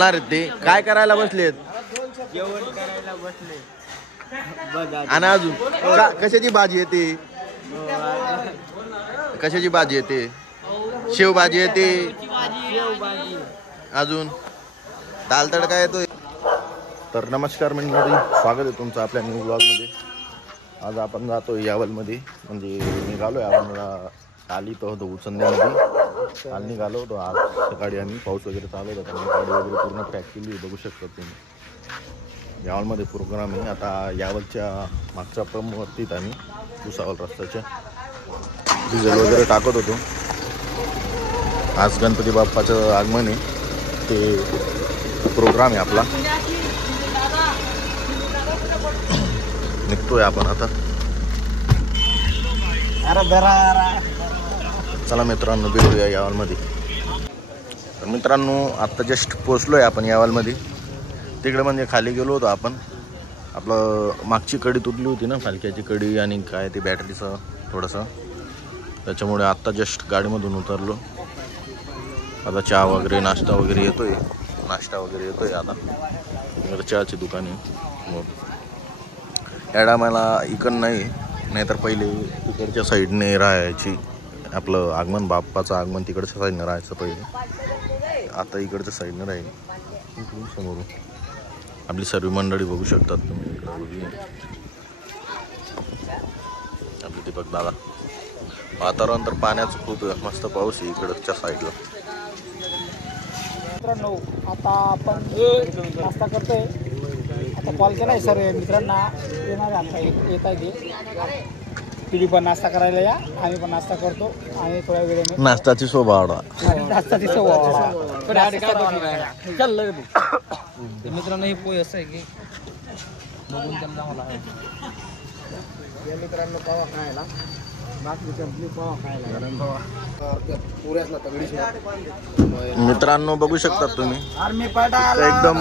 बोलणार आहेत ते. काय करायला बसलेत? जेवण करायला बसले. आणि अजून कशाची भाजी येते? कशाची भाजी येते? शेवभाजी येते. अजून दाल तडका येतोय. तर नमस्कार मंडळी, स्वागत आहे तुमचं आपल्या न्यू ब्लॉगमध्ये. आज आपण जातो यावलमध्ये, म्हणजे निघालोय आपण काल इथं होतो उचंद्यामध्ये. काल निघालो होतो. आज सकाळी आम्ही पाऊस वगैरे चालू होता त्यामुळे गाडी वगैरे पूर्ण पॅक केली. बघू शकता तुम्ही यावलमध्ये प्रोग्राम आहे. आता यावलच्या मागच्या प्रमवरतीत आम्ही भुसावल रस्त्याच्या डिझेल वगैरे टाकत होतो. आज गणपती बाप्पाचं आगमन आहे, ते प्रोग्राम आहे आपला. निघतोय आपण आता. चला मित्रांनो, भेटूया यावलमध्ये. तर मित्रांनो, आत्ता जस्ट पोचलोय आपण यावलमध्ये. तिकडे म्हणजे खाली गेलो होतो आपण. आपलं मागची कडी तुटली होती ना, फालक्याची कडी आणि काय ते बॅटरीचं थोडंसं, त्याच्यामुळे आत्ता जस्ट गाडीमधून उतरलो. आता चहा वगैरे नाश्ता वगैरे येतोय. आता चहाची दुकान आहे. या टायमाला इकडं नाहीतर पहिले तिकडच्या साईडने राहायची. आपलं आगमन, बाप्पाचं आगमन तिकडच्या साईडनं राहायचं पहिले. आता इकडच्या साईडनं राहील. इकडून समोरून आपली सर्व मंडळी बघू शकतात तुम्ही. आपले दीपक दादा. वातावरण तर पाण्याचं खूप मस्त, पाऊस आहे इकडच्या साईडला. मित्रांनो, आता आपण नाश्ता करतोय. आता कॉल केला आहे सर्व मित्रांना, येणार आता येत आहे ते. तुम्ही पण नाश्ता करायला या, आम्ही पण नाश्ता करतो आणि थोड्या वेळेने नाश्ताची शोभा आवडा. नाश्ताची मित्रांनो, हे पोय असं आहे की बघून त्यांना मला मित्रांनो पावा खायला, मित्रांनो बघू शकतात तुम्ही. एकदम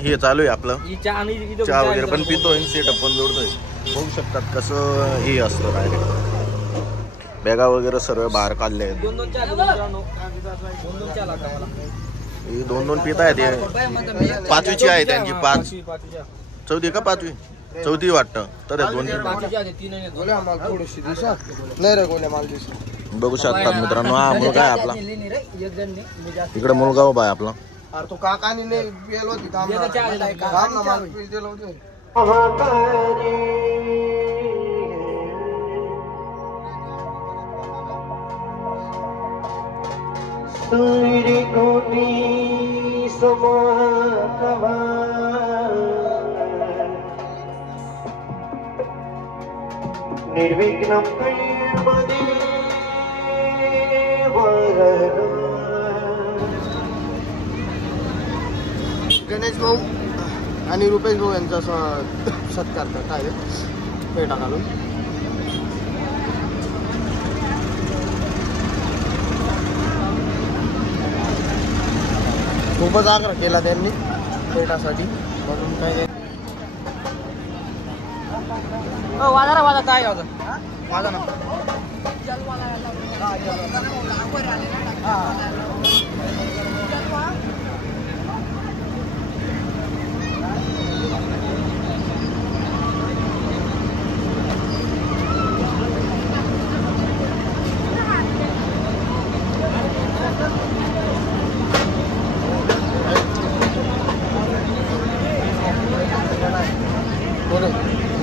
हे चालू आहे आपलं चहा वगैरे पण पितोय, सेटअप पण जोडतोय. बघू शकतात कसं हे असतं. डायरेक्ट बॅगा वगैरे सर्व बाहेर काढले आहेत. हे 2-2 पित आहेत. पाचवीची आहे त्यांची. 5 चौथी का 5वी? चौथी वाटतं. तर 2 बघू शकतात मित्रांनो. हा मुलगा आहे आपला. इकडे मुलगा उभा आहे आपला. तो काकानी गेलो होती काम सूर्य कोटी समाकवा निर्विघ्नं कर्मणि वरदा. गणेश भाऊ आणि रुपेश भाऊ यांचा सत्कार करत आहे पेटा घालून. खूपच आग्रह केला त्यांनी पेटासाठी, म्हणून काय वाजा काय वाजा ना.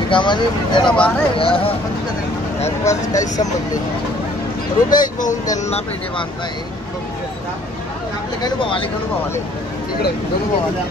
कामाने त्याला काही संबंध नाही. रुपये पाहून त्यांना पेटे बांधताय. आपले काही अनुभव आले तिकडे अनुभव आले.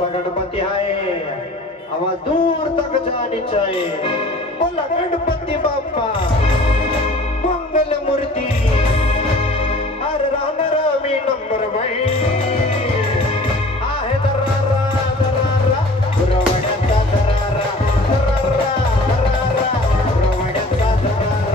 आमचा गणपती आहे आवाज दूर तक जानी चाहे बोला गणपती बाप्पा मंगल मूर्ती अरे राम रामी नंबर बाई आहे दरारा दरारा गुरवड्याचा दरारा दरारा दरारा गुरवड्याचा दरारा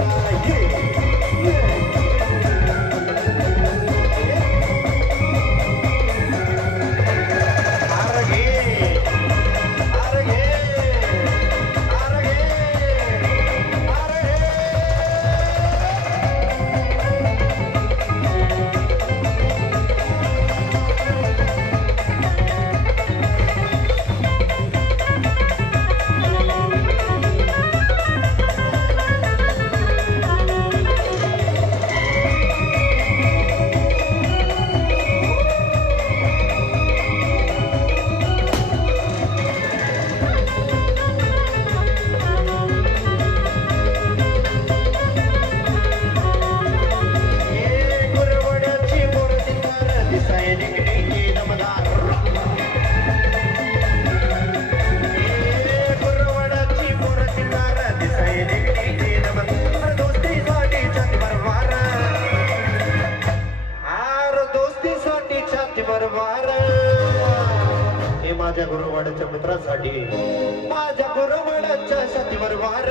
माझ्या गुरुवाड्याच्या मित्रांसाठी माझ्या गुरुवाड्याच्या साथीवर वार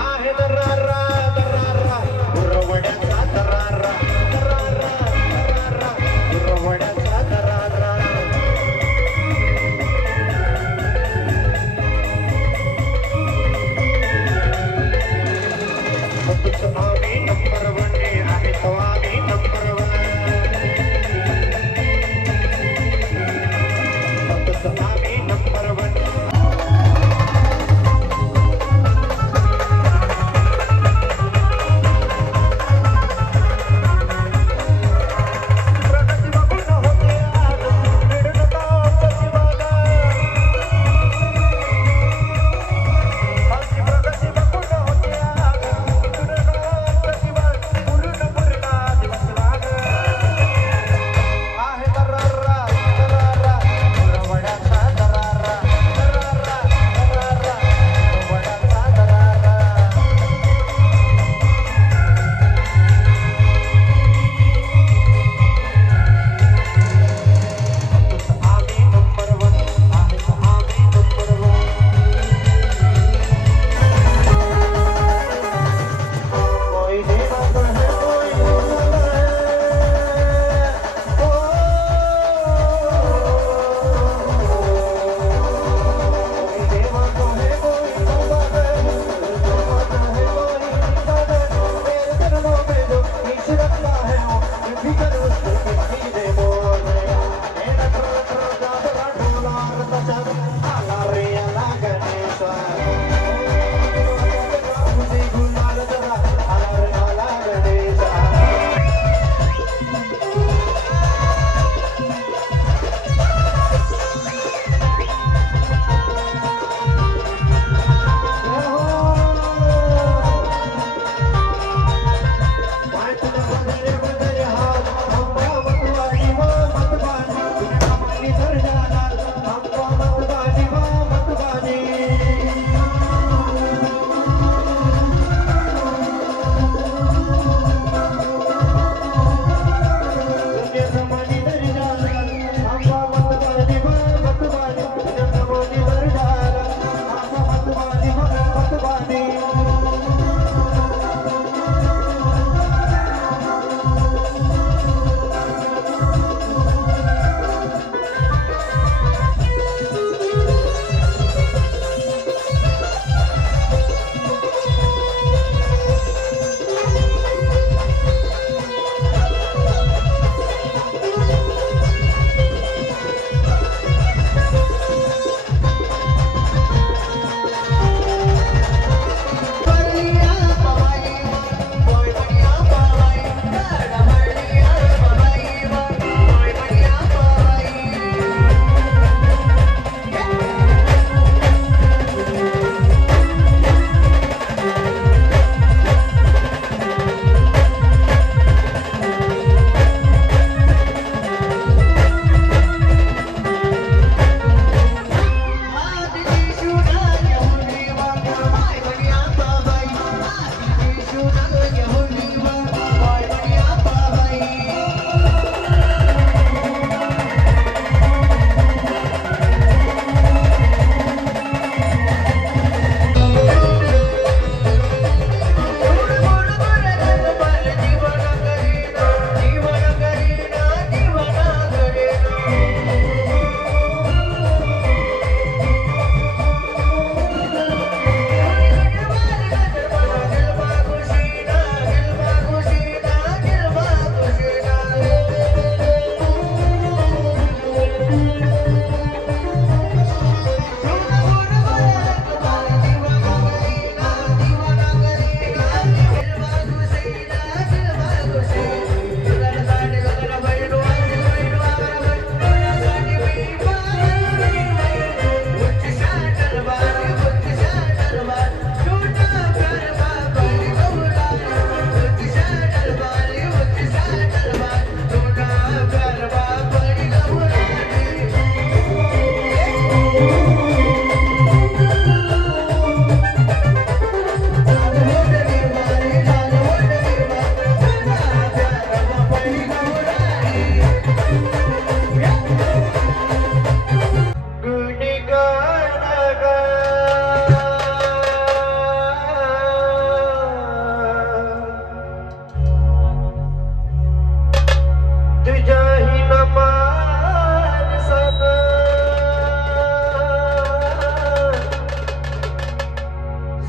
आहे दरारा दरारा गुरुवाड्याचा दरारा दरारा दरारा गुरुवाड्याचा दरारा आम्ही नंबर वन आहे तो आम्ही नंबर वन आम्ही नंबर वन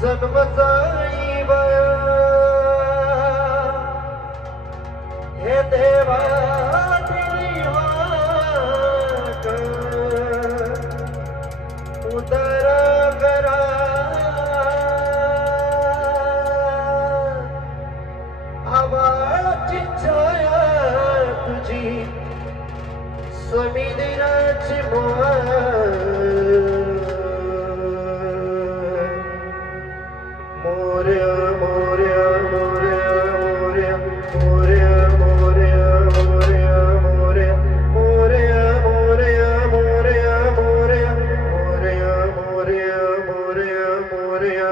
जन्म जाई बया हे देवा दिली वाट उदर करा आवाची छाया तुझी समिदिराची मोर्या मोर्या मोर्या मोर्या मोर्या मोर्या मोर्या मोर्या मोर्या मोर्या मोर्या मोर्या मोर्या मोर्या मोर्या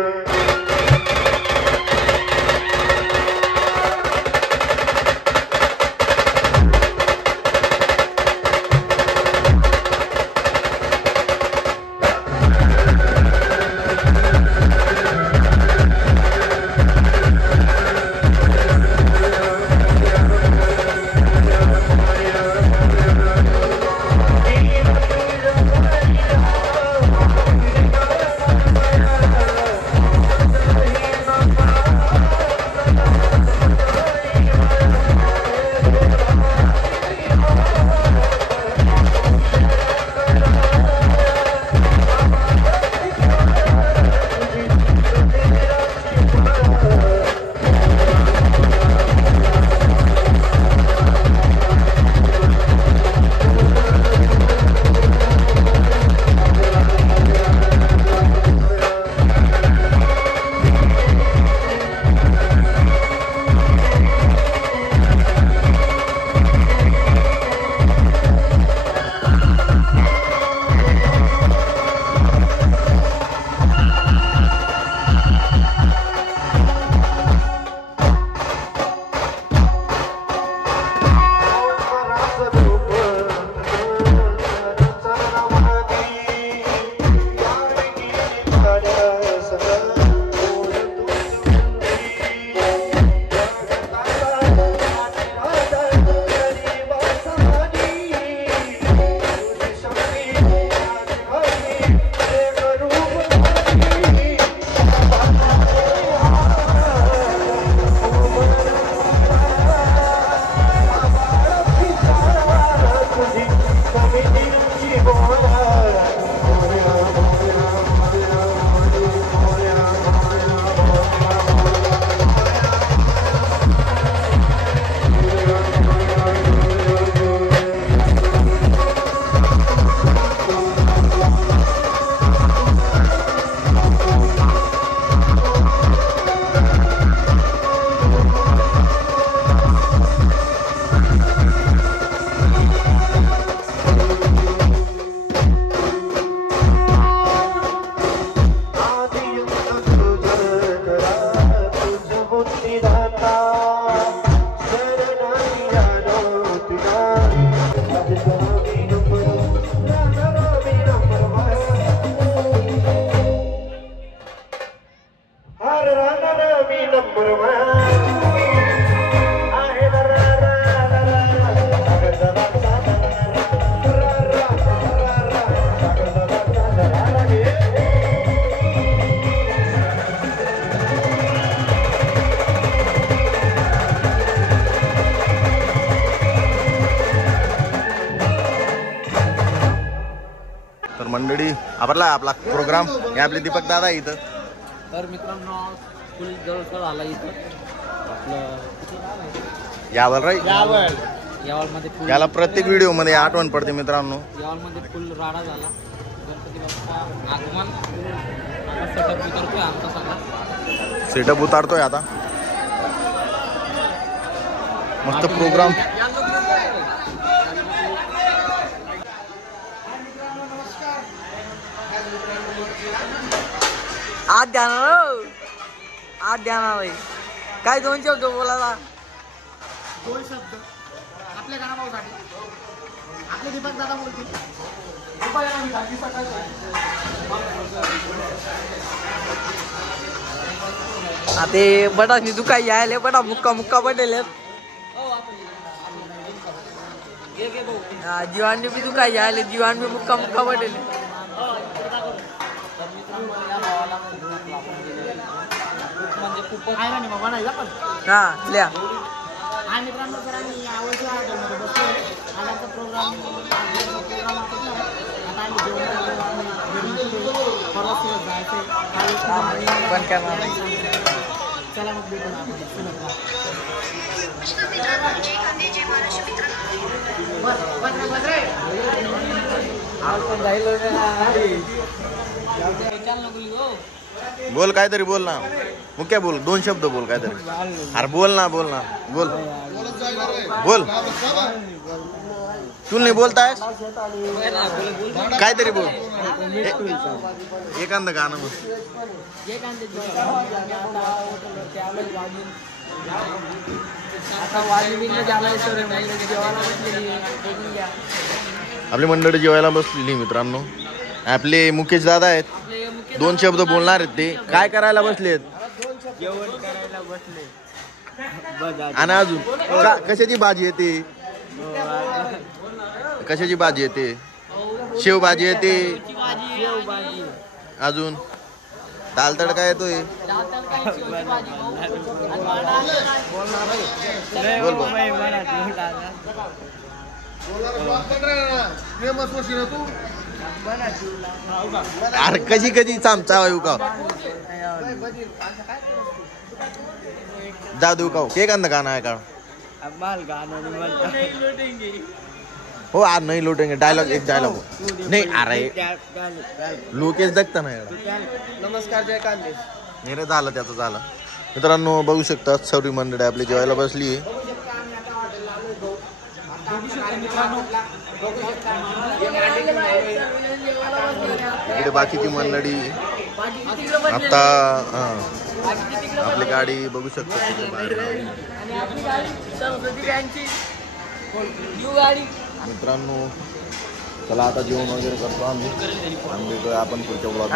मंडळी आपला आपला प्रोग्राम हे आपले दीपक दादा इथं. तर मित्रांनो फुल जवळ आला इथं आपलं यावल राईट यावलमध्ये फुल याला प्रत्येक व्हिडिओ मध्ये आठवण पडते मित्रांनो. यावलमध्ये फुल राडा झाला. गणपती बाप्पा आगमन सेटअप उतरतोय आमचा सगळा सेटअप उतारतोय आता. मस्त प्रोग्राम. आज ध्यान भाई काय 2 शब्द बोलायला. 2 शब्द आपल्या गाण्यासाठी आपले दीपक दादा बोलतील. ते बटा दुकाई यायले बटा मुक्का मुक्का पटेल जीवान भी दुकाई यायले जीवान भी मुक्का मुक्का पटेल. आहे ना मग म्हणायचा पण हा लिहा आणि मित्रांनो जर आम्ही आवडतो हॉटेलमध्ये बसतो आणि आमचा प्रोग्राम आपण नाही. आता आम्ही जेवण करतो, आम्ही घरी निघतो. परवा सुरत जायचं पण काय मामा चला मग भेटू आपण सुरतला. आपण जायलो बोल काहीतरी बोल ना मुख्य बोल 2 शब्द बोल काहीतरी अरे बोल ना बोल तू नाही बोलताय काहीतरी बोल एखादं गाणं मग आपली मंडळी जेवायला बसलेली मित्रांनो आपले मुकेश दादा आहेत 2 शब्द बोलणार आहेत ते काय करायला बसलेत जेवण करायला बसले आणि अजून कशाची भाजी येते कशाची भाजी येते शेव भाजी येते अजून दाल तडका येतोय बोल बोल अरे कधी चामचा येऊ का जा देऊ का के गाणं आहे का हो आज नाही लुटेंगे डायलॉग एक डायलॉग नाही अरे लोकेश जगता नाही नमस्कार जय कांदे नाही रे झालं त्याचं झालं मित्रांनो बघू शकता सर्व मंडळी आपली जेवायला बसली इकडे बाकीची मंडळी आता आपली गाडी बघू शकता मित्रांनो चला आता जेवण वगैरे करतो आम्ही आपण पुढच्या ब्लॉग